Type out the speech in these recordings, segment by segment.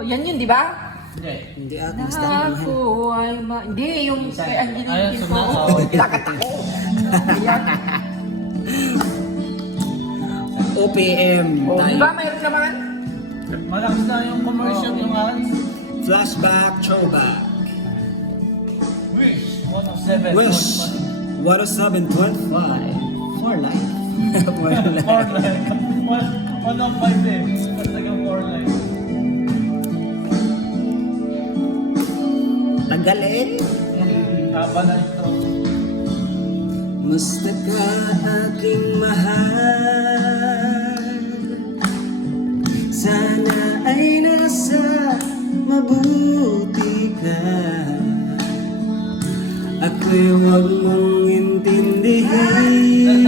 yan yun, di ba? Hindi. Hindi ako Na basta mahal. ako ay hindi, yung kay Angelina Ayun, din sunod. ko. Pinakata ko. Ayan. OPM Oh, di tayo. ba mayroon naman? Malakas na yung commercial yung ads. Flashback, throwback. Wish. 107. Wish. 107.5 for life. For life. 4 line. 105 eh. Tagang 4 line. Tagal eh. Haba na ito. Musta ka aking mahal? Sana ay nasa mabuti ka. Ako'y huwag mong intindihin.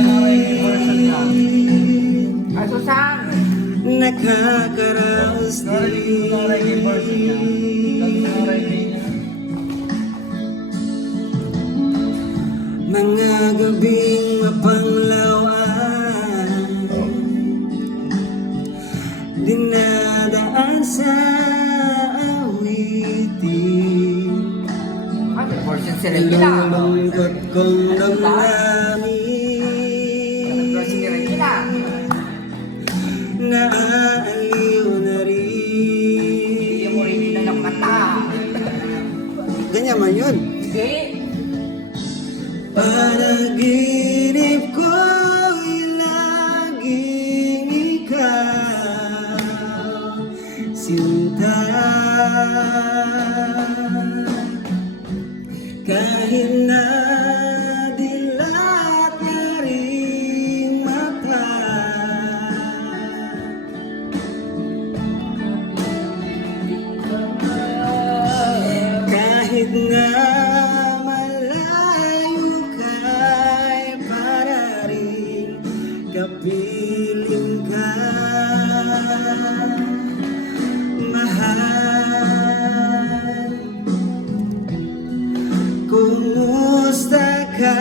Susang. Nakakaraos din. Mga gabing mapanglawan, dinadaan sa awitin. Ano, version sila nila. Nalulungkot kong Version ni damdamin, Regina. naaaliw na Hindi yung rin. original ng mata. Ganyan man yun. Hindi. Panaginip ko'y laging ikaw, sinta. Kahit na dilat na ring mata, kahit na malayo ka'y para rin kapiling ka, mahal. Kumusta ka?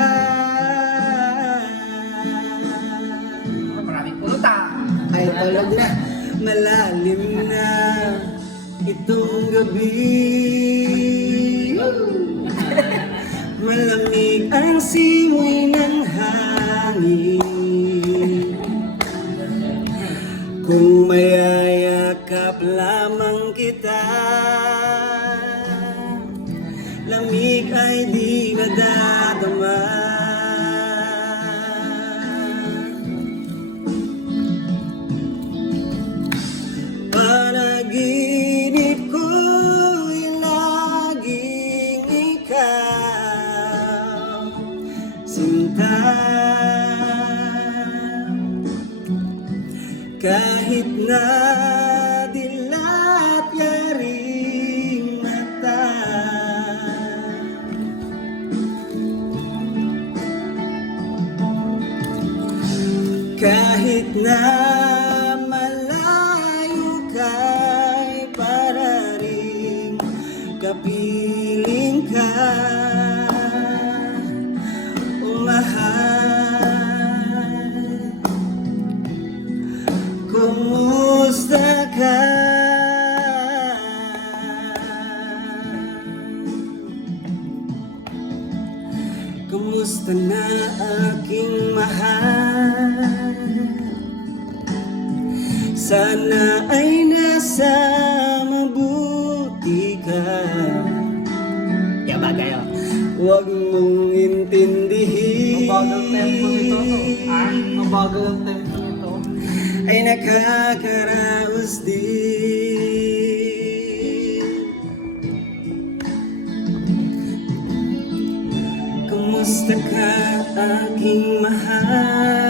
Maraming pulutan. Ay tulog na, malalim na itong gabi. Malamig ang simoy ng hangin. Kung mayayakap lamang kita, lamig ay di nadadama. Panaginip ko'y laging ikaw, sinta. Kahit na dilat yaring mata, kahit na malayo ka'y para rin kapiling ka, mahal. Kumusta ka? Kumusta na aking mahal? Sana ay nasa mabuti ka. Yaba kayo. Huwag mong intindihin. Mabagal tempo nito. Mabagal ang tempo nito. Ay nakakaraos din. Kumusta ka aking mahal?